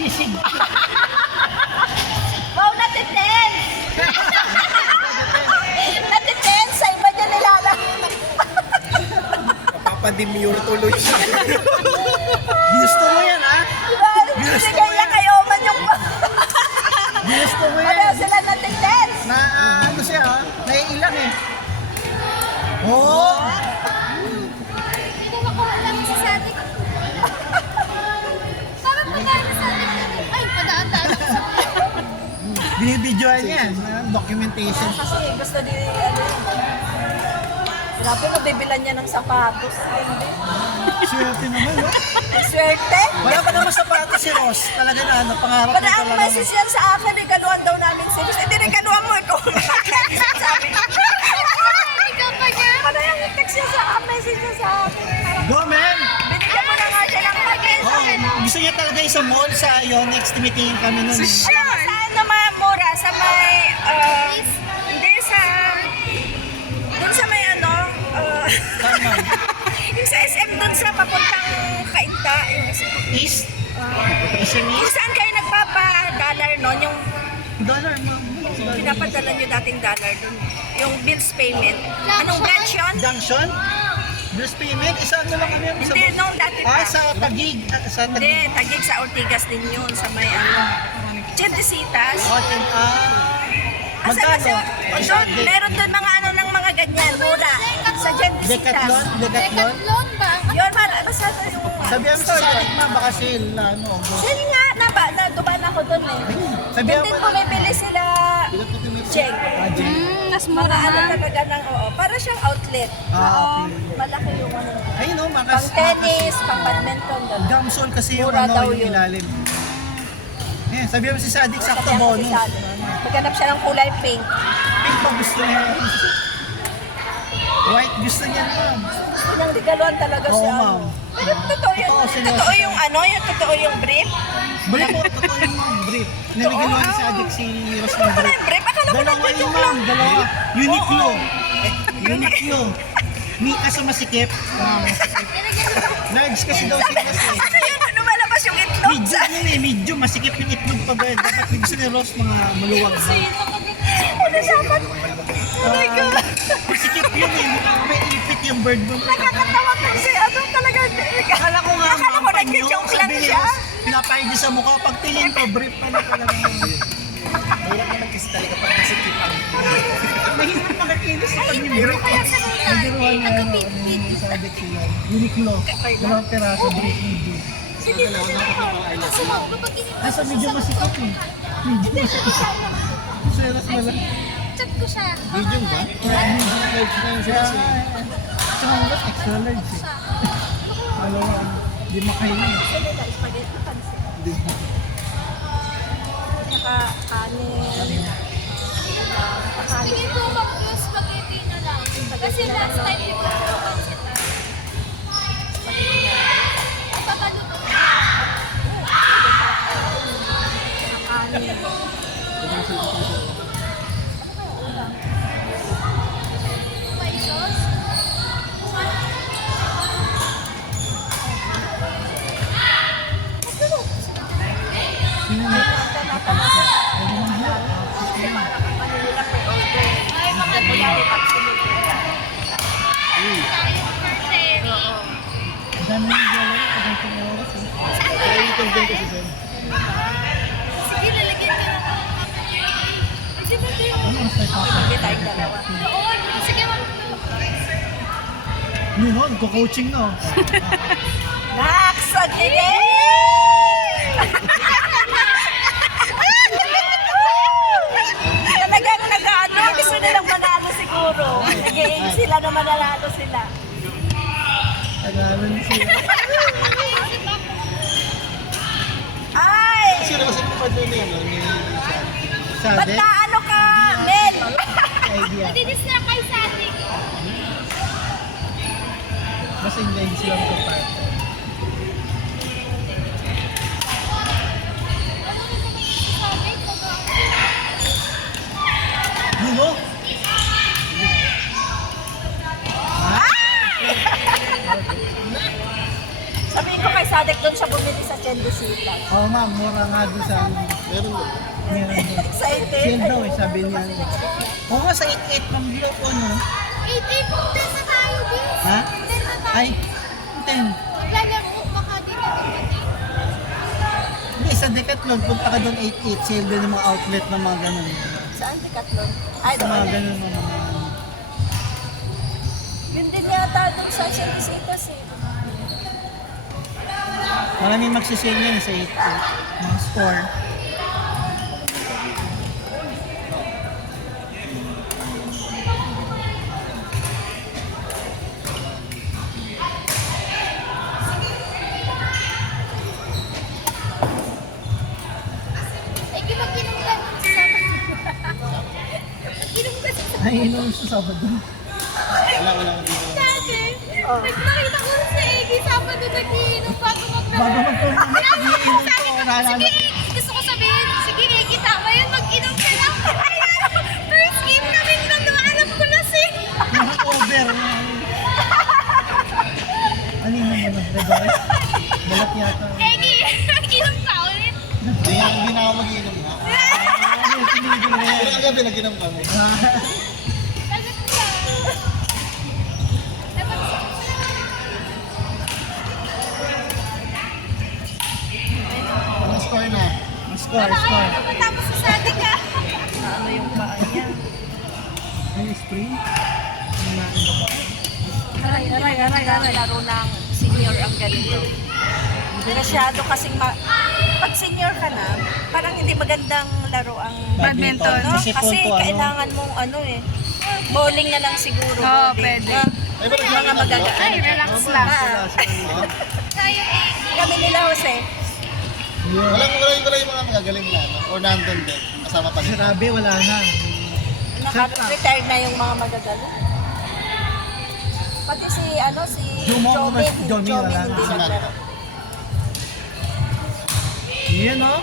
Sisig. Wow, natitense! Natitense! Sa iba niya nilalang. Papademure tuloy siya. Ginusto mo yan, ha? Hindi kaya kayo man yung... Ginusto mo Pareho yan. sila natitense. Na, ano siya, ha? Naiilang eh. Oo! Hindi ko makuha lang si Sadik. Parang pagkain sa Sadik. Ay, padaan-daan ako sa Binibidyoan yan. Documentation. Kasi gusto ni... Grabe, mabibilan niya ng sapatos. Hindi. Swerte naman, no? Swerte. Wala pa naman sapatos si Ross. Talaga na, ano, pangarap Para niya ang talaga. message yan sa akin, regaluhan daw namin si Ross. Hindi, regaluhan mo ikaw. Sabi ko. Ikaw pa niya? Para yung text niya sa akin, message niya sa akin. Go, man! Binigyan mo na nga siya ng pag-guess. Oh, gusto niya talaga sa mall sa Yonex. Tumitingin kami nun. Eh. Alam mo saan na mura? Sa may... hindi sa... Doon sa may ano... Tama. yung sa SM doon sa papuntang Kainta. Yung SM. East? SME? Kung saan kayo nagpapa-dollar noon? Yung Dollar, ma'am. pinapadala nyo dating dollar doon. Yung bills payment. Anong branch yun? Junction? Bills payment? Isa ano lang kami. Sa, Hindi, nung dati pa. sa Taguig. Sa Hindi, Taguig. Taguig sa Ortigas din yun. Sa may ano. Chentesitas. Hotel, Asa magkano? doon, meron doon mga ano ng mga ganyan, mura. Sa Chentesitas. Decathlon? Decathlon? Decathlon ba? Yun, basta yung... Sabihan mo sa Sadik, ma'am, baka sale na ano. Sale nga, naduban ako doon eh. Sabihan Hindi mo po may bili sila Cheng. Mas Mga mura ano na. talaga ng, oo, para siyang outlet. Ah, okay. Malaki yung ano. Ayun o, Pang tennis, pang badminton, gano'n. Gamsol kasi yung Mura daw ano, yung yun. ilalim. Eh, sabihan mo si Sadik, sakto Sabihan ko si bonus. Sally. Maghanap siya ng kulay pink. Pink pa gusto niya. White gusto niya, ma'am. Pinangregaluhan talaga Oo, siya. ma'am. Pero totoo yun. Totoo, seryoso Totoo siya. yung ano, yung totoo yung brief. Brief po, totoo yung ma'am, brief. Niligaluhan ni Sadik si Ross ng Ano brief. yung brief? Akala ko Dalawa nag-joke yun, lang. ma'am, dalawa. Uniqlo. Oo. Uniqlo. Mika sa masikip. Large kasi daw si Ross eh. Ano yun? Lumalabas yung itlog. Medium yun eh, medium. Masikip yung itlog pa ba? Dapat gusto ni Ross mga maluwag ba? Ano dapat? Oh my God. Masikip yun eh. May ipit yung bird mo. Nakakatawa kasi ano talaga. Akala ko nga, Akala ma'am, ko panyo, nag-joke lang sabi ni siya. Ross, pinapahid niya sa mukha. Pag tingin ko, brief pala talaga. Mahirap naman kasi talaga pag nasikip ang Mahirap makakilos sa pag-brief. Kaya sa Nagdiruan na ano, ni Sadik siya. Uniqlo. Dalawang peraso, brief medium. Nasa medyo masikip eh. Medyo masikip. Sa Ross wala. Chat ko siya. medium ba? Medium large na yung sila siya. Tsaka ang Ross, extra large eh. Alam mo, di makainin. Naka-kanin. Tingin ko mag-plus spaghetti na lang. Kasi last time di ko naman sila. Papaluto na. May sauce? Sino na? Ay, mga dito. Ang dami ng galaw, pagdating ng oras eh. Kaya itong din kasi siya. Sige, lalagyan ka na. Sige, sige. Ano ang start ako? Hindi tayong dalawa. Oo, sige, ma'am. Yun o, nagko-coaching na oh. Nax! Ang hinig! Talagang nag-ano, gusto nilang manalo siguro. Nag-iing sila na mananalo sila. Tagalan sila. Ay! Sino kasi pumadala na yun? Ba't Sadik? na ano ka, Mel? Idea. Madinis na kay Sadik. Mas enjoy silang kapatid. Yun o? Sabihin ko kay Sadek doon siya bumili sa Pendosita. Oo ma'am, mura nga doon sa Meron doon. meron doon. Excited. Sale daw eh, sabi niya. Oo nga, sa 8-8 ng Gloco, no? 8-8, 10 na tayo, bis. Ha? 10 na tayo. Ay, 10. Maglalaro, baka di na Hindi, sa Decathlon, punta ka doon 8-8. Sale din yung mga outlet ng mga ganun. Saan Decathlon? Ay, Sa mga doon. ganun mga Yun din yata doon sa Chinesitas eh. maraming magsisale yan sa 8-8. Mga store. Ay, di mag-inom ka nun sa Sabado. Mag-inom ka sa Sabado. Ay, inom sa Sabado. Wala ko dito. Dati, nakita ko sa Egi, Sabado nag-iinom bago Bago mag-tournament. mag-tournament, iinom ko. Naalala Sige, ko. Egi, gusto ko sabihin, sige, Egi, tama yun, mag-inom ka lang. Ayan, first game namin dalawa, alam ko na si. Yung over. Ano yun naman? Nag-regards? Balat yata. Egi, inom ka ulit. Hindi na ako mag-iinom ha. Ano, tinigil na yan. Pero ang gabi nag-inom kami. Sagot ka. Ang score na. Score, score. Tapos sa sabi ka. Ano yung paa niya? Ay, spring? Ano na, iba pa? Aray. Laro ng senior ang ganito. Hindi masyado kasing pag senior ka na, parang hindi magandang laro ang Badminton. no? Kasi Kasi pronto, ano? kailangan mong bowling na lang siguro. Oo, bowling. pwede. Ay, ba Mga magaga. Ay, relax lang. Tayo, Egi. Kami nila, Jose. Yeah. Wala yung mga magagaling na, no? Or nandun din. Kasama pa Si rin. Rabi, wala na. Naka-retired na yung mga magagaling. Pati si Jumo, Jomin, Jomin, wala na. hindi naglaro. Yan, no?